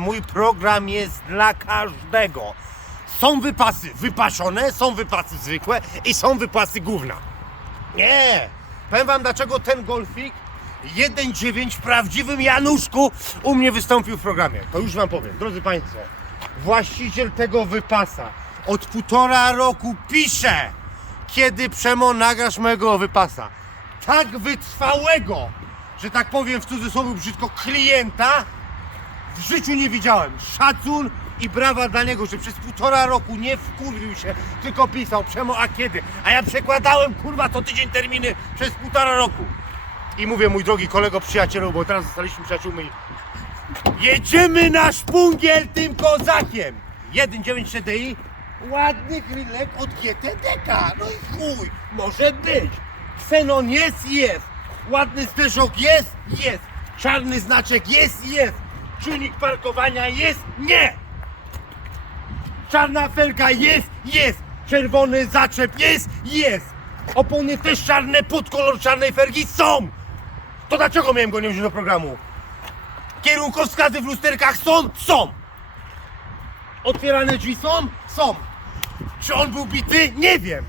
Mój program jest dla każdego. Są wypasy wypaszone, są wypasy zwykłe i są wypasy gówna. Nie! Powiem wam dlaczego ten golfik 1.9 w prawdziwym Januszku u mnie wystąpił w programie. To już wam powiem. Drodzy Państwo, właściciel tego wypasa od półtora roku pisze, kiedy Przemo nagrasz mojego wypasa. Tak wytrwałego, że tak powiem w cudzysłowie brzydko, klienta w życiu nie widziałem. Szacun i brawa dla niego, że przez półtora roku nie wkurwił się, tylko pisał Przemo, a kiedy? A ja przekładałem, kurwa, co tydzień terminy przez półtora roku. I mówię, mój drogi kolego, przyjacielu, bo teraz zostaliśmy przyjaciółmi. Jedziemy na szpungiel tym kozakiem! 1.9 TDI, ładny grillek od GTDK. No i chuj, może być. Xenon jest, jest. Ładny zderzok jest, jest. Czarny znaczek jest, jest. Czujnik parkowania jest, nie. Czarna felga jest, jest. Czerwony zaczep jest, jest. Opony też czarne, pod kolor czarnej felgi są. To dlaczego miałem go nie wziąć do programu? Kierunkowskazy w lusterkach są? Są. Otwierane drzwi są? Są. Czy on był bity? Nie wiem.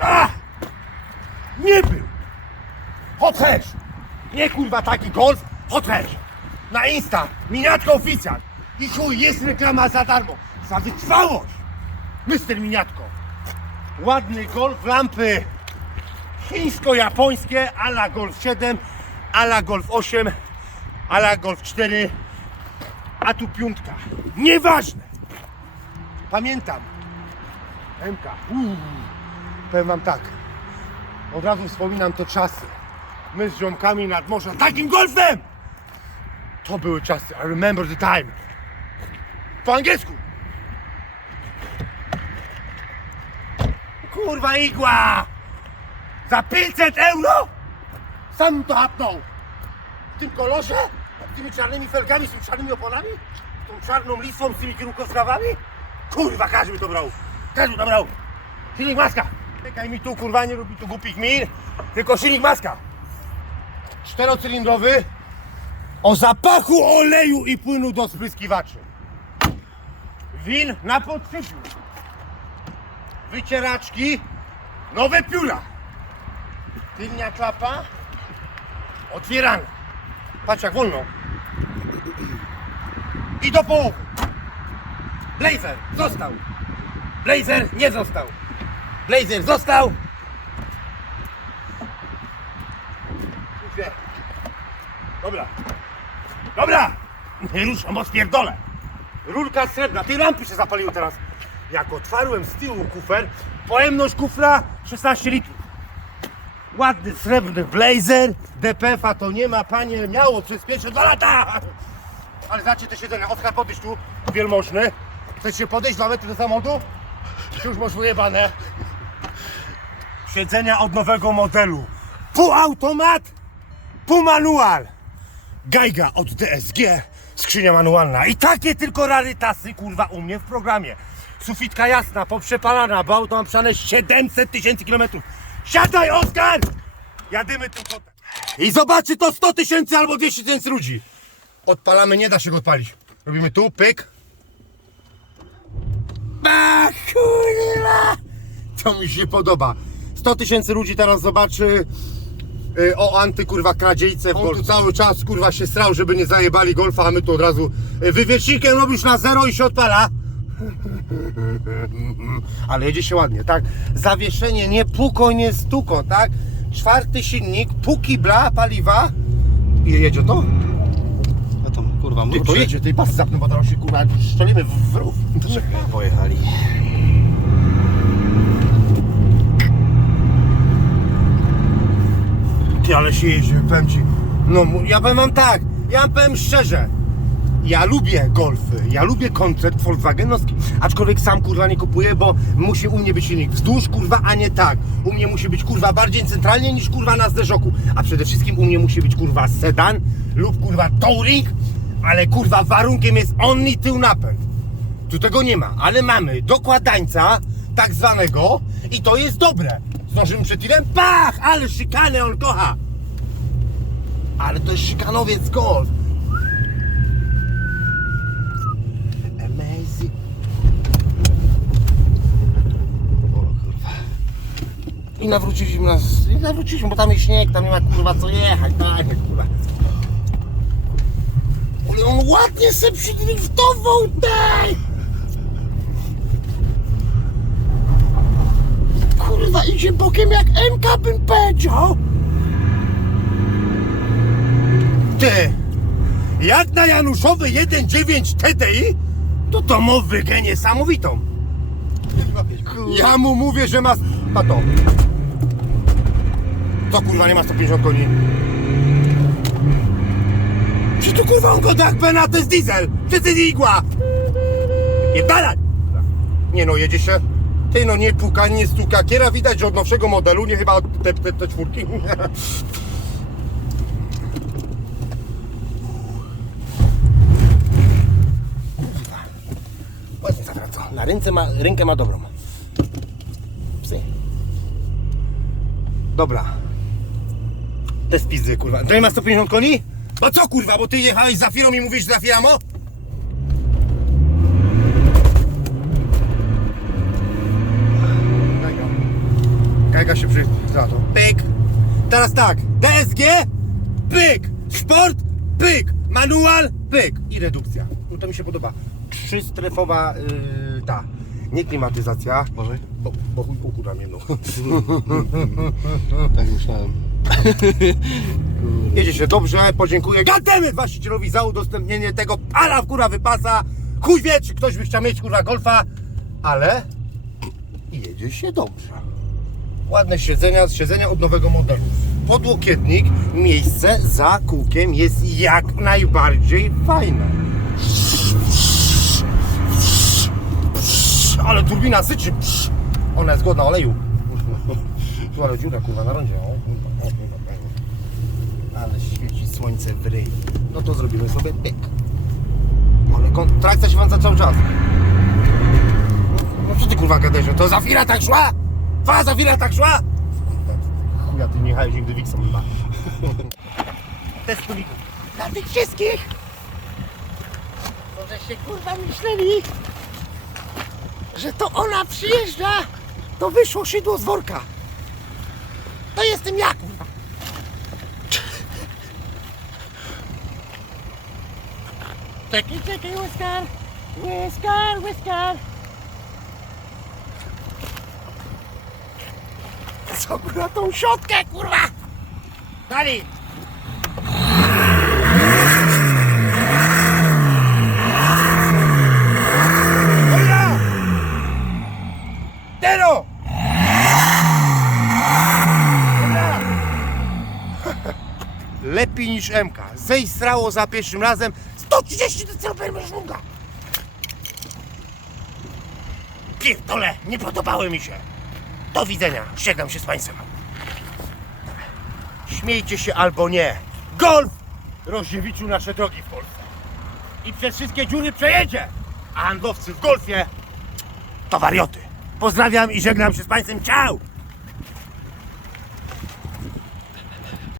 A! Nie był. Hash. Nie kurwa taki golf. Hot hash. Na Insta. Miniatka oficjal. I chuj, jest reklama za darmo. Za wytrwałość. Mister Miniatko. Ładny golf, lampy chińsko-japońskie, ala Golf 7, ala Golf 8, ala Golf 4, a tu piątka. Nieważne. Pamiętam. MK. Uuu. Powiem wam tak. Od razu wspominam te czasy. My z ziomkami nad morzem. Takim golfem! To były czasy. I remember the time. Po angielsku. Kurwa igła! Za 500 euro? Sam to hapnął. W tym kolorze? Z tymi czarnymi felgami, z tymi czarnymi oponami? Z tą czarną listwą, z tymi kierunkowskazami? Kurwa, każdy by to brał. Każdy by to brał. Silnik maska. Czekaj mi tu, kurwa, nie robi tu głupich min, tylko silnik maska. Czterocylindrowy o zapachu oleju i płynu do spryskiwaczy. Win na podszyciu. Wycieraczki, nowe pióra. Tylnia klapa otwierana. Patrz jak wolno. I do połowy. Blazer został. Blazer nie został. Blazer został. Dwie. Dobra. Dobra. Nie ruszam, bo spierdolę. Rurka srebrna. Tej lampy się zapaliły teraz. Jak otwarłem z tyłu kufer, pojemność kufra 16 litrów. Ładny srebrny blazer, DPF-a to nie ma, panie, miało przez pierwsze dwa lata! Ale znacie te siedzenia, Oskar podejść tu, wielmożny. Chcecie podejść dwa metry do samochodu? Już masz wyjebane? Siedzenia od nowego modelu. Półautomat, półmanual. Gajga od DSG, skrzynia manualna. I takie tylko rarytasy, kurwa, u mnie w programie. Sufitka jasna, poprzepalana, bo auto mam przane 700 tysięcy kilometrów. Siadaj, Oskar! Jadymy tym kotem. I zobaczy to 100 tysięcy albo 200 tysięcy ludzi. Odpalamy, nie da się go odpalić. Robimy tu, pyk. Ba, kurwa! To mi się podoba. 100 tysięcy ludzi teraz zobaczy y, o antykurwa kradziejce w golf. cały czas kurwa się strał, żeby nie zajebali golfa, a my tu od razu y, wywiecznikiem robisz na zero i się odpala. Ale jedzie się ładnie, tak? Zawieszenie nie puko, nie stuko, tak? Czwarty silnik, póki bla paliwa. I jedzie to? A tam kurwa Ty, mruczy. to jedzie, tej pasy zapnę, bo teraz się kurwa szczelimy w, w rów. Czekaj, pojechali. Ty, ale się jeździ, powiem ci. No, ja powiem wam tak, ja powiem szczerze. Ja lubię golfy, ja lubię koncept Volkswagenowski, aczkolwiek sam kurwa nie kupuję, bo musi u mnie być silnik wzdłuż kurwa, a nie tak. U mnie musi być kurwa bardziej centralnie niż kurwa na zderzoku, a przede wszystkim u mnie musi być kurwa sedan lub kurwa touring, ale kurwa warunkiem jest only tył napęd. Tu tego nie ma, ale mamy dokładańca tak zwanego i to jest dobre. Zdążymy przed tirem? Pach! Ale szykanę on kocha! Ale to jest szykanowiec golf. O kurwa. I nawróciliśmy nas, i nawróciliśmy, bo tam jest śnieg, tam nie ma kurwa co jechać, panie kurwa. Ale on ładnie se przydriftował, daj! Kurwa, idzie bokiem jak MK bym powiedział. Ty, jak na Januszowy 1.9 TDI, to to ma wygę niesamowitą. Ja mu mówię, że ma... Tato. Co kurwa nie ma 150 koni? Czy tu kurwa on go jak Bena, to jest diesel! Czy to jest igła? Nie dalej! Nie no, jedzie się. Ty no nie puka, nie stuka. Kiera widać, że od nowszego modelu, nie chyba od te, te, te czwórki. Kurwa. Ładnie zawraca. Na ręce ma, rękę ma dobrą. Psy. Dobra. Te spizdy, kurwa. Nie ma 150 koni? No co kurwa, bo ty jechałeś za firmą i mówisz za firmą? Kajga. Kajga się przy... za to. Pyk. Teraz tak. DSG, pyk. Sport, pyk. Manual, pyk. I redukcja. No to mi się podoba. Trzystrefowa yy, ta. Nie klimatyzacja. Może? Bo, bo chuj kurwa mnie no. Tak myślałem. Jedzie się dobrze, podziękuję goddammit właścicielowi za udostępnienie tego pana w kurwa wypasa. Chuj wie, czy ktoś by chciał mieć kurwa golfa, ale jedzie się dobrze. Ładne siedzenia, siedzenia od nowego modelu. Podłokietnik, miejsce za kółkiem jest jak najbardziej fajne. Ale turbina syczy. Ona jest głodna oleju. Tu ale dziura kurwa na rondzie. Kurwa, kurwa, kurwa. Ale świeci słońce w ryj. No to zrobimy sobie pyk. Ale kon- trakcja się włącza cały czas. No, no co ty kurwa gadasz? To Zafira tak szła? Twa Zafira tak szła? Chuja, ty nie jechałeś nigdy Wixą chyba. Test. Dla tych wszystkich! Może się kurwa myśleli, że to ona przyjeżdża, to wyszło szydło z worka. To jestem ja, kurwa. Czekaj, czekaj, łyskar! Łyskar, łyskar! Co kurwa tą siatkę, kurwa! Dali! Dobra! Tero! Dobra! Lepiej niż MK. Zejstrało za pierwszym razem 130 decybeli szmuga. Pierdole, nie podobały mi się. Do widzenia, ścigam się z państwem. Śmiejcie się albo nie. Golf rozdziewiczył nasze drogi w Polsce. I przez wszystkie dziury przejedzie. A handlowcy w golfie to warioty. Pozdrawiam i żegnam się z państwem. Ciao!